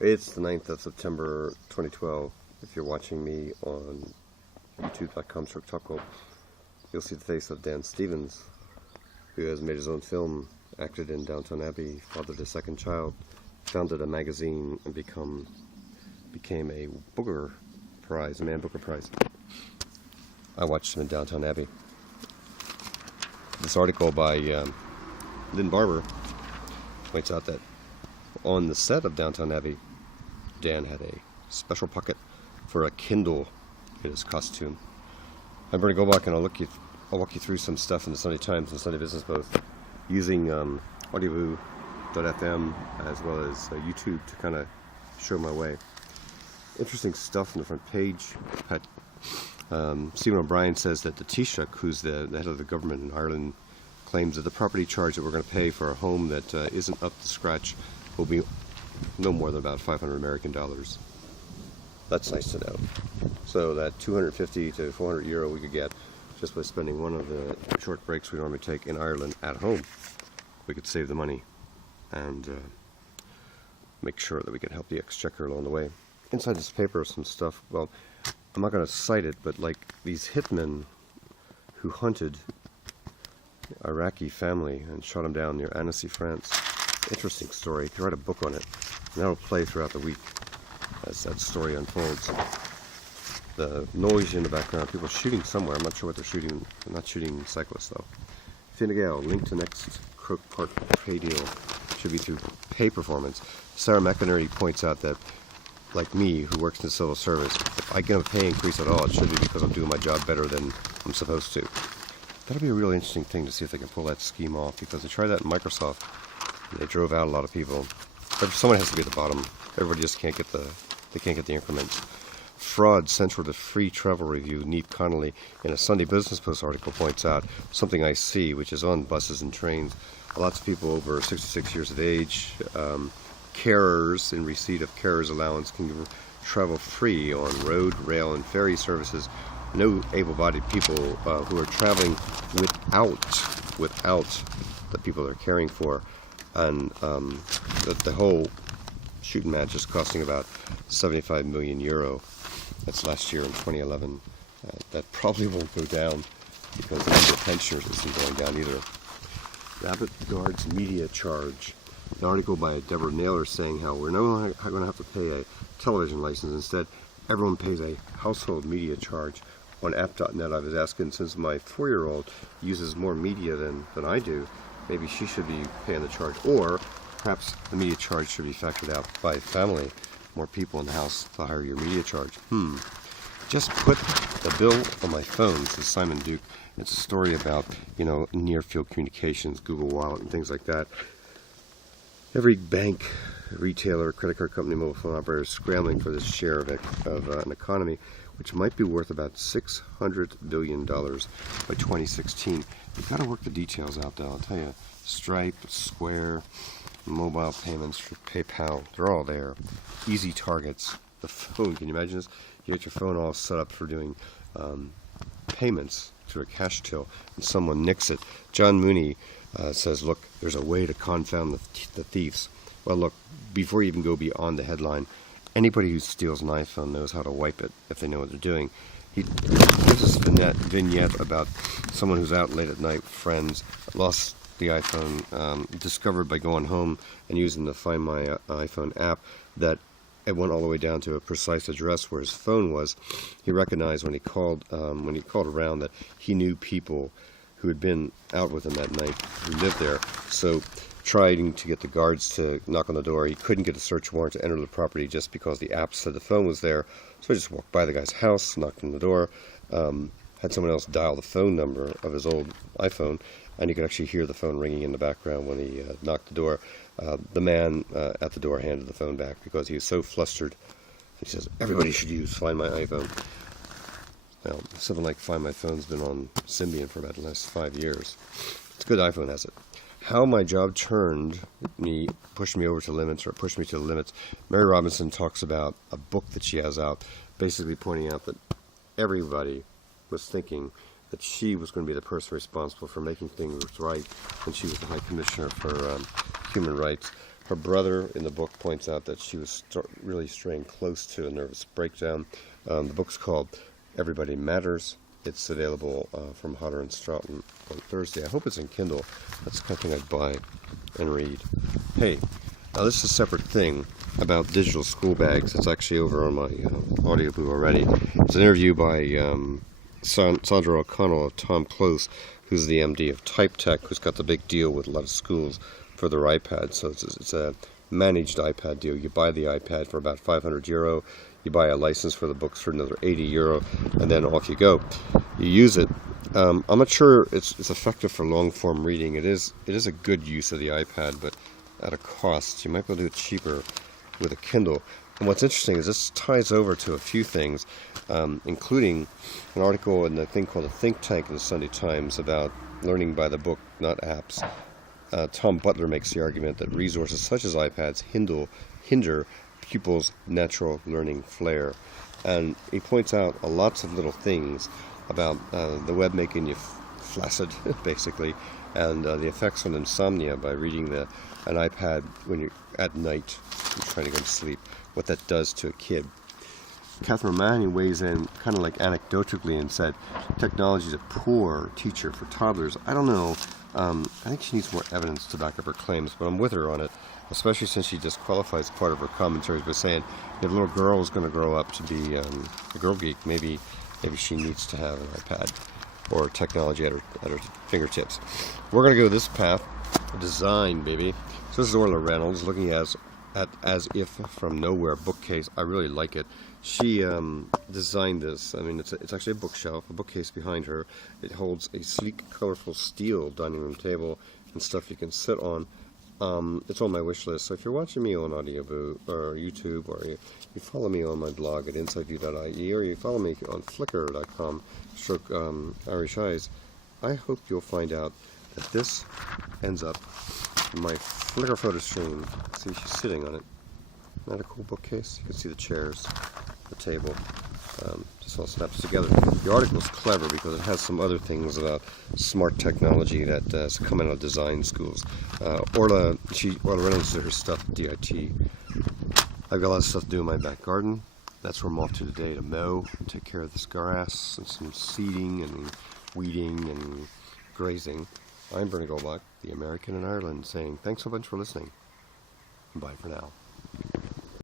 It's the 9th of September 2012. If you're watching me on youtube.com/Tuckle, you'll see the face of Dan Stevens, who has made his own film, acted in Downton Abbey, fathered a second child, founded a magazine, and became a Booker Prize, a Man Booker Prize. I watched him in Downton Abbey. This article by Lynn Barber points out that on the set of Downton Abbey, Dan had a special pocket for a Kindle in his costume. I'm going to go back and I'll walk you through some stuff in the Sunday Times and Sunday Business both, using audioboo.fm as well as YouTube to kind of show my way. Interesting stuff on the front page. Stephen O'Brien says that the Taoiseach, who's the head of the government in Ireland, claims that the property charge that we're going to pay for a home that isn't up to scratch will be no more than about $500 American. That's nice to know. So that 250 to 400 euro we could get just by spending one of the short breaks we normally take in Ireland at home, we could save the money and make sure that we can help the exchequer along the way. Inside this paper is some stuff, well, I'm not going to cite it, but like these hitmen who hunted Iraqi family and shot them down near Annecy, France. Interesting story. You can write a book on it, and that'll play throughout the week as that story unfolds. The noise in the background, people shooting somewhere. I'm not sure what they're shooting. They're not shooting cyclists, though. Fine Gael, link to next Croke Park pay deal should be through pay performance. Sarah McInerney points out that, like me, who works in the civil service, if I get a pay increase at all, it should be because I'm doing my job better than I'm supposed to. That'll be a really interesting thing to see if they can pull that scheme off, because they tried that in Microsoft, and they drove out a lot of people. But someone has to be at the bottom. Everybody just can't get the increments. Fraud central to free travel review. Neat Connolly, in a Sunday Business Post article, points out something I see, which is on buses and trains. Lots of people over 66 years of age, carers in receipt of carers allowance, can travel free on road, rail, and ferry services. No able-bodied people who are traveling without the people they're caring for, and the whole shooting match is costing about 75 million euro. That's last year in 2011. That probably won't go down because the number of pensioners isn't going down either. Rabbit Guard's media charge. An article by Deborah Naylor saying how we're no longer going to have to pay a television license. Instead, everyone pays a household media charge. On app.net, I was asking, since my 4-year-old uses more media than I do, maybe she should be paying the charge, or perhaps the media charge should be factored out by family. More people in the house, the higher your media charge. Just put the bill on my phone, says Simon Duke. It's a story about, near-field communications, Google Wallet, and things like that. Every bank, retailer, credit card company, mobile phone operator is scrambling for this share of an economy which might be worth about $600 billion by 2016. You've got to work the details out, though. I'll tell you, Stripe, Square, mobile payments for PayPal, they're all there. Easy targets. The phone, can you imagine this? You get your phone all set up for doing payments to a cash till, and someone nicks it. John Mooney says, look, there's a way to confound the thieves. Well, look, before you even go beyond the headline, anybody who steals an iPhone knows how to wipe it if they know what they're doing. He gives us a vignette about someone who's out late at night with friends, lost the iPhone, discovered by going home and using the Find My iPhone app that it went all the way down to a precise address where his phone was. He recognized when he called around that he knew people who had been out with him that night who lived there. So trying to get the guards to knock on the door, he couldn't get a search warrant to enter the property just because the app said the phone was there. So he just walked by the guy's house, knocked on the door, had someone else dial the phone number of his old iPhone, and you could actually hear the phone ringing in the background when he knocked the door. The man at the door handed the phone back because he was so flustered. He says, everybody should use Find My iPhone. Well, something like Find My Phone's been on Symbian for about the last 5 years. It's a good iPhone, has it? How my job pushed me over to limits, or pushed me to the limits. Mary Robinson talks about a book that she has out, basically pointing out that everybody was thinking that she was going to be the person responsible for making things right when she was the High Commissioner for Human Rights. Her brother in the book points out that she was really straying close to a nervous breakdown. The book's called Everybody Matters. It's available from Hodder and Stoughton on Thursday. I hope it's in Kindle. That's the kind of thing I'd buy and read. Hey, now this is a separate thing about digital school bags. It's actually over on my Audioboo already. It's an interview by Sandra O'Connell of Tom Close, who's the MD of Type Tech, who's got the big deal with a lot of schools for their iPads. So it's a managed iPad deal. You buy the iPad for about €500. You buy a license for the books for another €80, and then off you go. You use it. I'm not sure it's effective for long-form reading. It is a good use of the iPad, but at a cost. You might be able to do it cheaper with a Kindle. And what's interesting is this ties over to a few things, including an article in a thing called a Think Tank in the Sunday Times about learning by the book, not apps. Tom Butler makes the argument that resources such as iPads hinder pupils' natural learning flair. And he points out lots of little things about the web making you flaccid, basically, and the effects on insomnia by reading an iPad when you're at night, you're trying to go to sleep, what that does to a kid. Catherine Mahoney weighs in kind of like anecdotally and said, technology is a poor teacher for toddlers. I don't know. I think she needs more evidence to back up her claims, but I'm with her on it, especially since she disqualifies part of her commentaries by saying if a little girl is going to grow up to be a girl geek, maybe she needs to have an iPad or technology at her fingertips. We're going to go this path, design, baby. So this is Orla Reynolds looking at As If From Nowhere bookcase. I really like it. She designed this. I mean, it's actually a bookshelf, a bookcase behind her. It holds a sleek, colorful steel dining room table and stuff you can sit on. It's on my wish list. So if you're watching me on Audioboo or YouTube, or you follow me on my blog at insideview.ie, or you follow me on Flickr.com/Irish Eyes, I hope you'll find out that this ends up in my Flickr photo stream. See, she's sitting on it. Isn't that a cool bookcase? You can see the chairs, the table. Just all snaps together. The article is clever because it has some other things about smart technology that's come out of design schools. Orla Reynolds did her stuff at DIT. I've got a lot of stuff to do in my back garden. That's where I'm off to today, to mow and take care of this grass and some seeding and weeding and grazing. I'm Bernie Goldbach, the American in Ireland, saying thanks so much for listening. Bye for now.